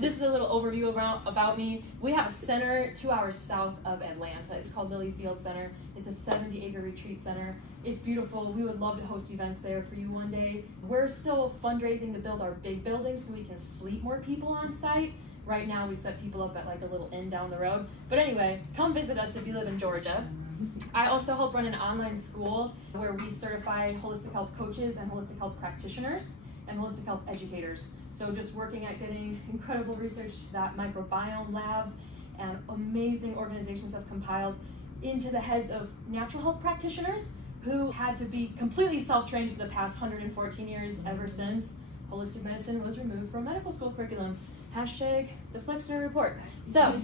This is a little overview about me. We have a center 2 hours south of Atlanta. It's called Lilly Field Center. It's a 70-acre retreat center. It's beautiful. We would love to host events there for you one day. We're still fundraising to build our big building so we can sleep more people on site. Right now we set people up at like a little inn down the road. But anyway, come visit us if you live in Georgia. I also help run an online school where we certify holistic health coaches and holistic health practitioners and holistic health educators. So just working at getting incredible research that Microbiome Labs and amazing organizations have compiled into the heads of natural health practitioners who had to be completely self-trained for the past 114 years ever since holistic medicine was removed from medical school curriculum. Hashtag the Flexner Report. So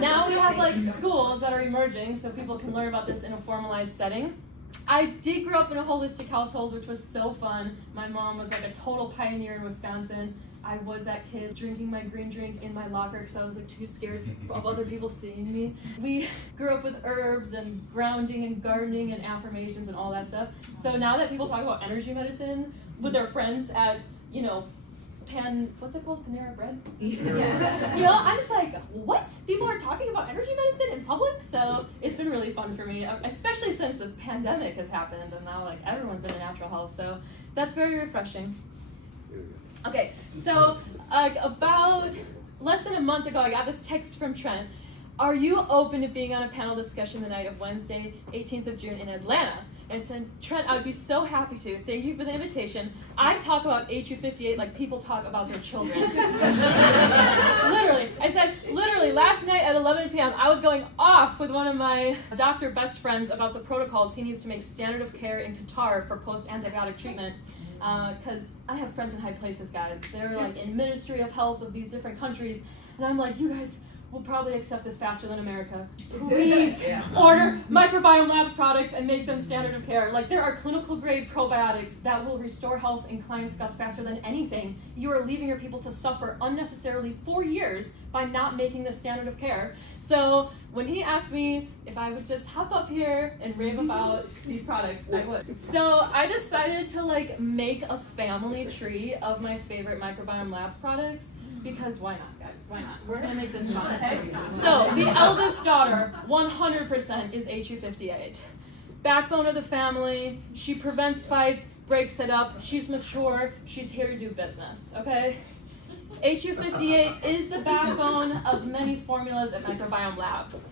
now we have like schools that are emerging so people can learn about this in a formalized setting. I did grow up in a holistic household, which was so fun. My mom was like a total pioneer in Wisconsin. I was that kid drinking my green drink in my locker because I was like too scared of other people seeing me. We grew up with herbs and grounding and gardening and affirmations and all that stuff. So now that people talk about energy medicine with their friends at, what's it called? Panera Bread? Yeah. I'm just like, what? People are talking about energy medicine in public? So it's been really fun for me, especially since the pandemic has happened and now like everyone's into natural health. So that's very refreshing. Okay, so about less than a month ago, I got this text from Trent. Are you open to being on a panel discussion the night of Wednesday, 18th of June in Atlanta? And I said, Trent, I would be so happy to. Thank you for the invitation. I talk about HU58 like people talk about their children. Literally, last night at 11 p.m., I was going off with one of my doctor best friends about the protocols he needs to make standard of care in Qatar for post-antibiotic treatment. Because I have friends in high places, guys. They're like in Ministry of Health of these different countries. And I'm like, you guys will probably accept this faster than America. Please order Microbiome Labs products and make them standard of care. Like there are clinical grade probiotics that will restore health in clients' guts faster than anything. You are leaving your people to suffer unnecessarily for years by not making this standard of care. So when he asked me if I would just hop up here and rave about these products, I would. So I decided to like make a family tree of my favorite Microbiome Labs products because why not, guys? Why not? We're gonna make this fun, okay? So the eldest daughter, 100% is HU58. Backbone of the family. She prevents fights, breaks it up. She's mature. She's here to do business, okay? HU58 is the backbone of many formulas at Microbiome Labs.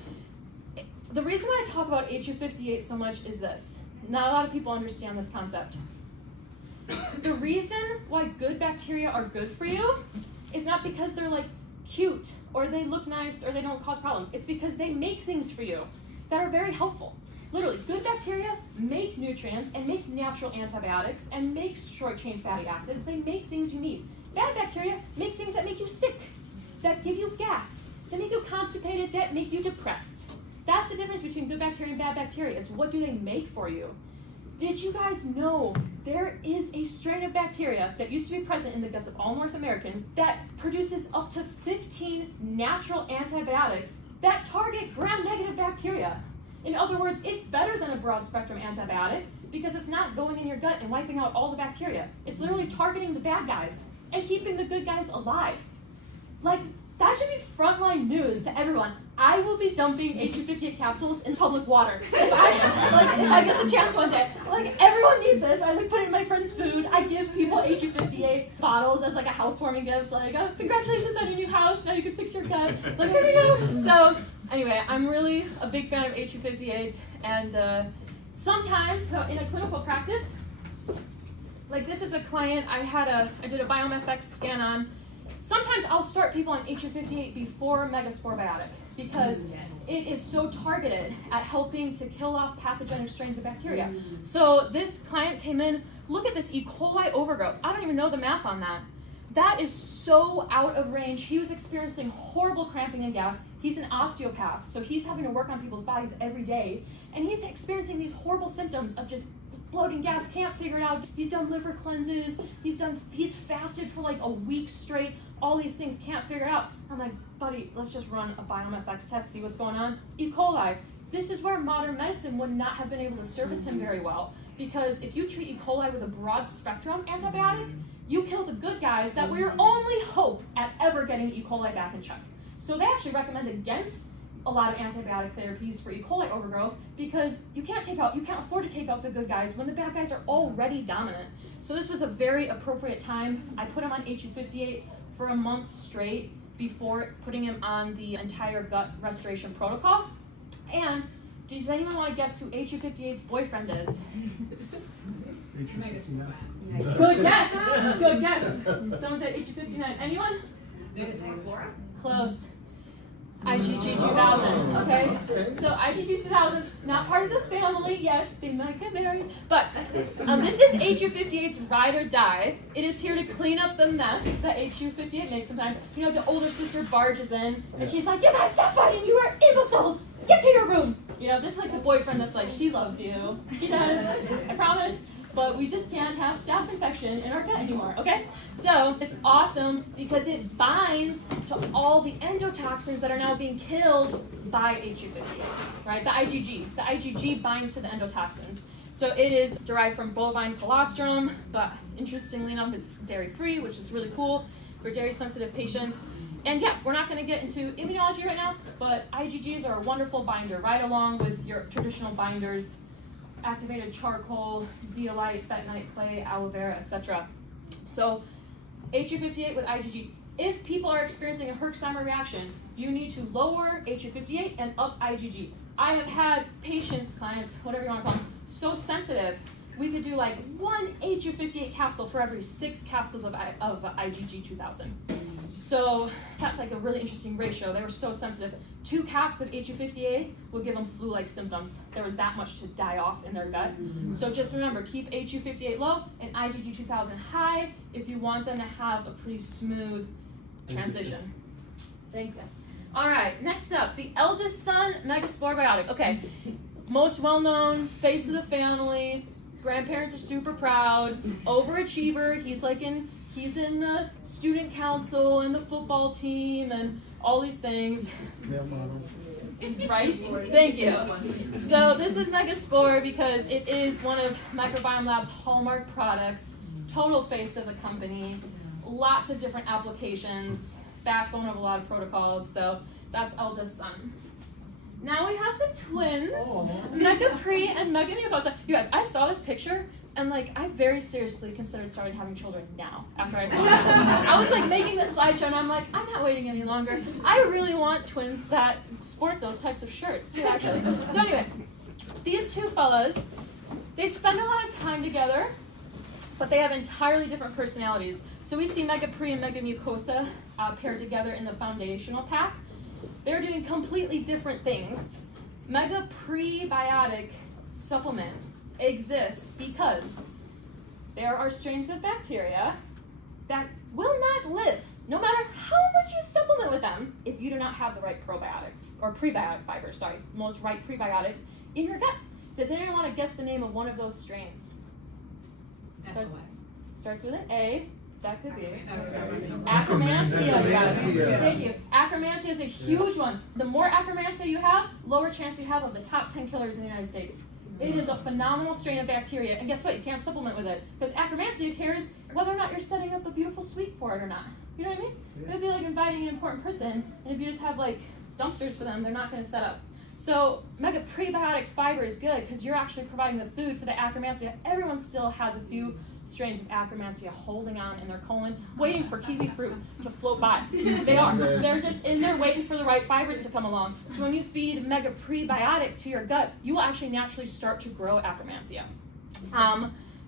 The reason why I talk about HU58 so much is this. Not a lot of people understand this concept. The reason why good bacteria are good for you is not because they're like cute or they look nice or they don't cause problems. It's because they make things for you that are very helpful. Literally, good bacteria make nutrients and make natural antibiotics and make short-chain fatty acids. They make things you need. Bad bacteria make things that make you sick, that give you gas, that make you constipated, that make you depressed. That's the difference between good bacteria and bad bacteria. It's what do they make for you. Did you guys know there is a strain of bacteria that used to be present in the guts of all North Americans that produces up to 15 natural antibiotics that target gram-negative bacteria? In other words, it's better than a broad-spectrum antibiotic because it's not going in your gut and wiping out all the bacteria. It's literally targeting the bad guys and keeping the good guys alive. Like, that should be frontline news to everyone. I will be dumping HU58 capsules in public water if I get the chance one day. Like, everyone needs this. I like put it in my friend's food. I give people HU58 bottles as like a housewarming gift. Like, oh, congratulations on your new house. Now you can fix your gut. Like, here we go. So anyway, I'm really a big fan of HU58, and sometimes, so in a clinical practice, like this is a client I did a BiomeFX scan on. Sometimes I'll start people on HU58 before Megaspore Biotic because it is so targeted at helping to kill off pathogenic strains of bacteria. So this client came in, look at this E. coli overgrowth. I don't even know the math on that. That is so out of range. He was experiencing horrible cramping and gas. He's an osteopath, so he's having to work on people's bodies every day. And he's experiencing these horrible symptoms of just bloating gas, can't figure it out. He's done liver cleanses, he's fasted for like a week straight, all these things, can't figure it out. I'm like, buddy, let's just run a BiomeFX test, see what's going on. E. coli. This is where modern medicine would not have been able to service him very well, because if you treat E. coli with a broad spectrum antibiotic, you kill the good guys that were your only hope at ever getting E. coli back in check. So they actually recommend against a lot of antibiotic therapies for E. coli overgrowth because you can't afford to take out the good guys when the bad guys are already dominant. So this was a very appropriate time. I put him on HU58 for a month straight before putting him on the entire gut restoration protocol. And does anyone want to guess who HU58's boyfriend is? Good guess. Good guess. Someone said HU59. Anyone? Close. IgG 2000. Okay. So IgG 2000 is not part of the family yet. They might get married. But this is HU58's ride or die. It is here to clean up the mess that HU58 makes sometimes. You know, the older sister barges in and she's like, "You guys stop fighting. You are imbeciles. Get to your room." You know, this is like the boyfriend that's like, "She loves you. She does. I promise. But we just can't have staph infection in our gut anymore," okay? So it's awesome because it binds to all the endotoxins that are now being killed by HU58, right? The IgG. The IgG binds to the endotoxins. So it is derived from bovine colostrum, but interestingly enough, it's dairy-free, which is really cool for dairy-sensitive patients. And yeah, we're not going to get into immunology right now, but IgGs are a wonderful binder, right along with your traditional binders. Activated charcoal, zeolite, bentonite clay, aloe vera, etc. So HU58 with IgG. If people are experiencing a Herxheimer reaction, you need to lower HU58 and up IgG. I have had patients, clients, whatever you want to call them, so sensitive, we could do like 1 HU58 capsule for every 6 capsules of IgG 2000. So that's like a really interesting ratio. They were so sensitive. 2 caps of HU58 would give them flu-like symptoms. There was that much to die off in their gut. So just remember, keep HU58 low and IgG 2000 high if you want them to have a pretty smooth transition. Thank you. All right, next up, the eldest son, Megaspore biotic. Okay, most well-known, face of the family. Grandparents are super proud. Overachiever. He's in the student council and the football team and all these things. Right? Thank you. So this is Megaspore because it is one of Microbiome Labs' hallmark products, total face of the company, lots of different applications, backbone of a lot of protocols. So that's eldest son. Now we have the twins, Mega Pre and Mega Mucosa. You guys, I saw this picture and like I very seriously considered starting having children now after I saw that. I was like making the slideshow and I'm like, I'm not waiting any longer. I really want twins that sport those types of shirts too, actually. So anyway, these two fellas, they spend a lot of time together, but they have entirely different personalities. So we see Mega Pre and Mega Mucosa paired together in the foundational pack. They're doing completely different things. Mega Prebiotic supplement exists because there are strains of bacteria that will not live, no matter how much you supplement with them, if you do not have the right probiotics, or prebiotic fibers, most right prebiotics in your gut. Does anyone want to guess the name of one of those strains? Starts with an A. That could be. Akkermansia, yes. Thank you. Akkermansia is a huge one. The more Akkermansia you have, lower chance you have of the top 10 killers in the United States. It is a phenomenal strain of bacteria, and guess what? You can't supplement with it because Akkermansia cares whether or not you're setting up a beautiful suite for it or not. You know what I mean? Yeah. It would be like inviting an important person, and if you just have like dumpsters for them, they're not going to set up. So Mega Prebiotic fiber is good because you're actually providing the food for the Akkermansia. Everyone still has a few strains of Akkermansia holding on in their colon, waiting for kiwi fruit to float by. They are. They're just in there waiting for the right fibers to come along. So when you feed Mega Prebiotic to your gut, you will actually naturally start to grow Akkermansia.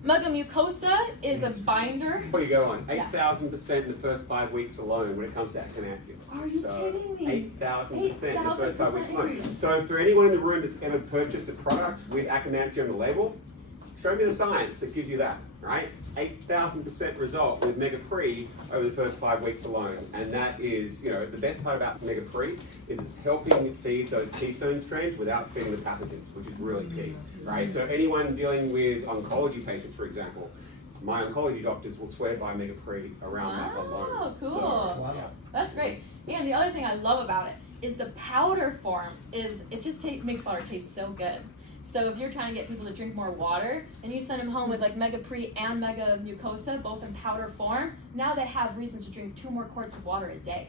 Mega Mucosa is a binder. Before you go on, 8,000% in the first 5 weeks alone when it comes to Akkermansia. Are you kidding me? 8,000% in the first 5 weeks alone. Increase. So for anyone in the room that's ever purchased a product with Akkermansia on the label, show me the science that gives you that, right? 8,000% result with Mega Pre over the first 5 weeks alone. And that is, the best part about Mega Pre is it's helping feed those keystone strains without feeding the pathogens, which is really key, right? So anyone dealing with oncology patients, for example, my oncology doctors will swear by Mega Pre around that alone. Oh, cool. So, That's great. And the other thing I love about it is the powder form it just makes water taste so good. So if you're trying to get people to drink more water, and you send them home with like Mega Pre and Mega Mucosa, both in powder form, now they have reasons to drink 2 more quarts of water a day,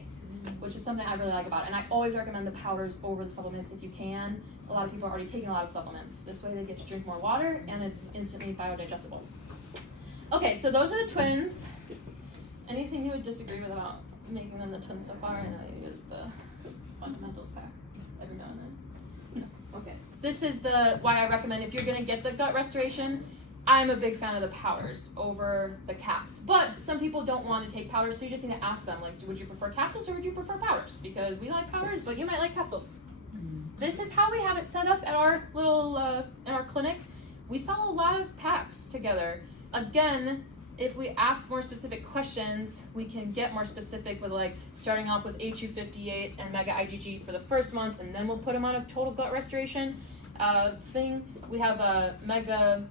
which is something I really like about it. And I always recommend the powders over the supplements if you can. A lot of people are already taking a lot of supplements. This way they get to drink more water, and it's instantly biodigestible. Okay, so those are the twins. Anything you would disagree with about making them the twins so far? I know you use the fundamentals pack every now and then. Okay. This is why I recommend if you're going to get the gut restoration, I'm a big fan of the powders over the caps. But some people don't want to take powders, so you just need to ask them, like, would you prefer capsules or would you prefer powders? Because we like powders, but you might like capsules. This is how we have it set up at our little, in our clinic. We sell a lot of packs together. Again, if we ask more specific questions, we can get more specific with like starting off with HU58 and Mega IgG for the first month, and then we'll put them on a total gut restoration thing. We have a Mega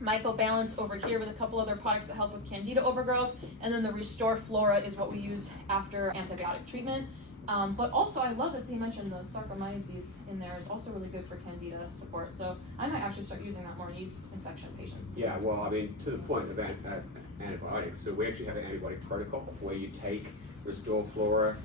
Mycobalance over here with a couple other products that help with Candida overgrowth, and then the Restore Flora is what we use after antibiotic treatment. But also, I love that they mentioned the Saccharomyces in there is also really good for Candida support. So I might actually start using that more in yeast infection patients. Yeah, well, I mean, to the point of antibiotics, so we actually have an antibiotic protocol where you take Restore Flora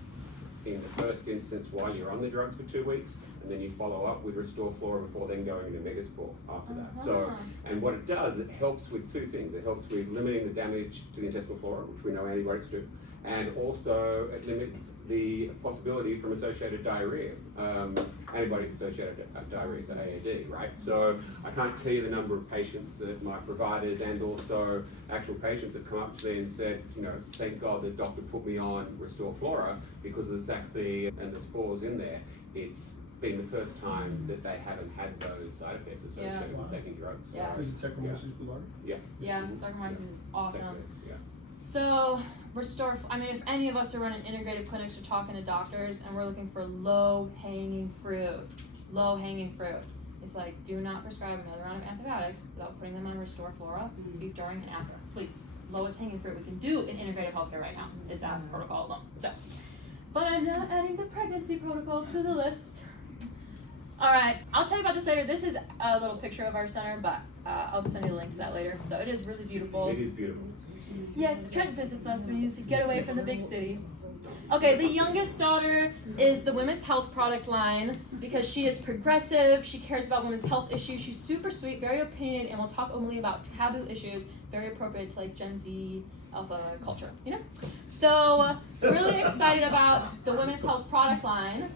in the first instance while you're on the drugs for 2 weeks, and then you follow up with Restore Flora before then going into Megaspore after that. So, and what it does, it helps with 2 things. It helps with limiting the damage to the intestinal flora, which we know antibiotics do, and also it limits the possibility from associated diarrhea, antibiotic-associated diarrhea, so AAD, right? So I can't tell you the number of patients that my providers and also actual patients have come up to me and said, you know, thank God the doctor put me on Restore Flora because of the Sac B and the spores in there. It's been the first time that they haven't had those side effects associated with taking drugs. Yeah. So, Is it Saccharomyces boulardii? yeah. Yeah, Saccharomyces is awesome. Yeah. So Restore, I mean, if any of us are running integrative clinics or talking to doctors and we're looking for low-hanging fruit, it's like, do not prescribe another round of antibiotics without putting them on Restore Flora, during and after. Please, lowest hanging fruit we can do in integrative healthcare right now is that protocol alone. So, but I'm now adding the pregnancy protocol to the list. All right, I'll tell you about this later. This is a little picture of our center, but I'll send you a link to that later. So it is really beautiful. It is beautiful. Yes, Trent visits us when he needs to get away from the big city. Okay, the youngest daughter is the women's health product line because she is progressive, she cares about women's health issues, she's super sweet, very opinionated, and will talk openly about taboo issues, very appropriate to like Gen Z alpha culture, you know? So, really excited about the women's health product line.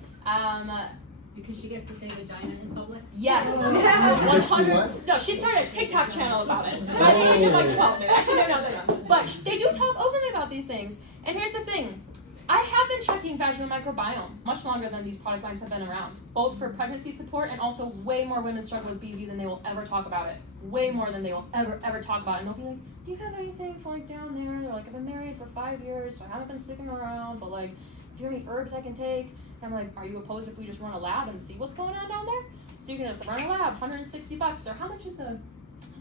Because she gets to say vagina in public? Yes. Yeah. 100. No, she started a TikTok channel about it by the age of like 12. Actually, maybe not that young. But they do talk openly about these things. And here's the thing. I have been checking vaginal microbiome much longer than these product lines have been around, both for pregnancy support and also way more women struggle with BV than they will ever talk about it. Way more than they will ever talk about it. And they'll be like, do you have anything for like down there? They're like, I've been married for 5 years, so I haven't been sticking around, but like, do you have any herbs I can take? And I'm like, are you opposed if we just run a lab and see what's going on down there? So you can just run a lab, $160, or how much is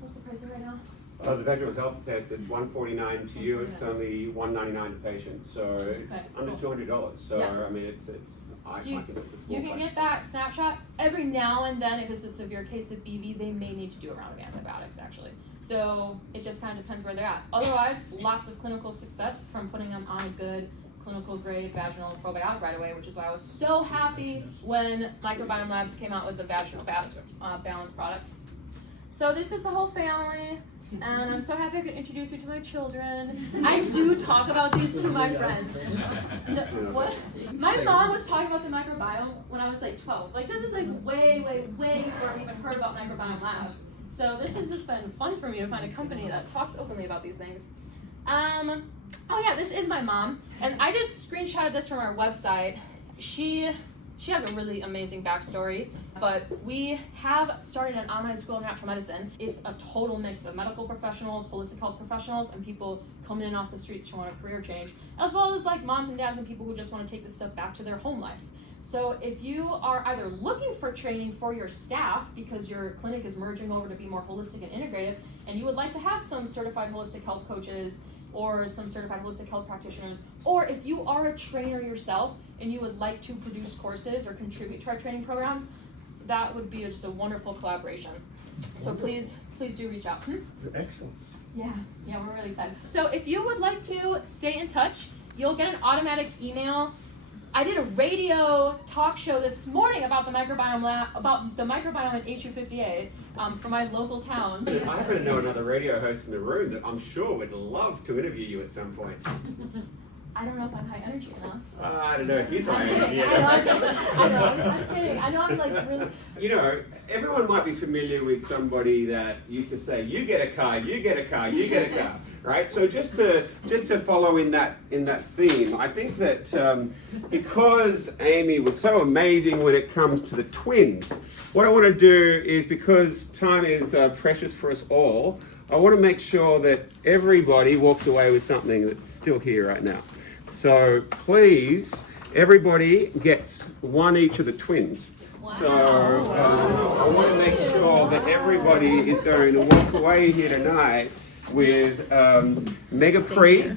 what's the pricing right now? The vaginal health test, it's $149 to you, it's only $199 to patients, so it's under $200. So I mean, it's I think it's a small you can get that snapshot every now and then. If it's a severe case of BV, they may need to do a round of antibiotics actually. So it just kind of depends where they're at. Otherwise, lots of clinical success from putting them on a good clinical grade vaginal probiotic right away, which is why I was so happy when Microbiome Labs came out with the vaginal balance product. So this is the whole family, and I'm so happy I could introduce you to my children. I do talk about these to my friends. What? My mom was talking about the microbiome when I was like 12. Like this is like way before I even heard about Microbiome Labs. So this has just been fun for me to find a company that talks openly about these things. Oh yeah, this is my mom, and I just screenshotted this from our website. She has a really amazing backstory, but we have started an online school of natural medicine. It's a total mix of medical professionals, holistic health professionals, and people coming in off the streets who want a career change, as well as like moms and dads and people who just want to take this stuff back to their home life. So if you are either looking for training for your staff because your clinic is merging over to be more holistic and integrative, and you would like to have some certified holistic health coaches or some certified holistic health practitioners, or if you are a trainer yourself and you would like to produce courses or contribute to our training programs, that would be just a wonderful collaboration. So please do reach out. Excellent. Yeah, we're really excited. So if you would like to stay in touch, you'll get an automatic email. I did a radio talk show this morning about the microbiome lab, about the microbiome at HU58 for my local town. I happen to know another radio host in the room that I'm sure would love to interview you at some point. I don't know if I'm high energy enough. I don't know if he's high I'm energy. kidding. I'm kidding. I know I'm like really. You know, everyone might be familiar with somebody that used to say, "You get a car, you get a car, you get a car." Right. So just to follow in that theme, I think that because Amy was so amazing when it comes to the twins, what I want to do is, because time is precious for us all, I want to make sure that everybody walks away with something that's still here right now. So please, everybody gets one each of the twins. Wow. So I want to make sure that everybody is going to walk away here tonight with Mega Pre.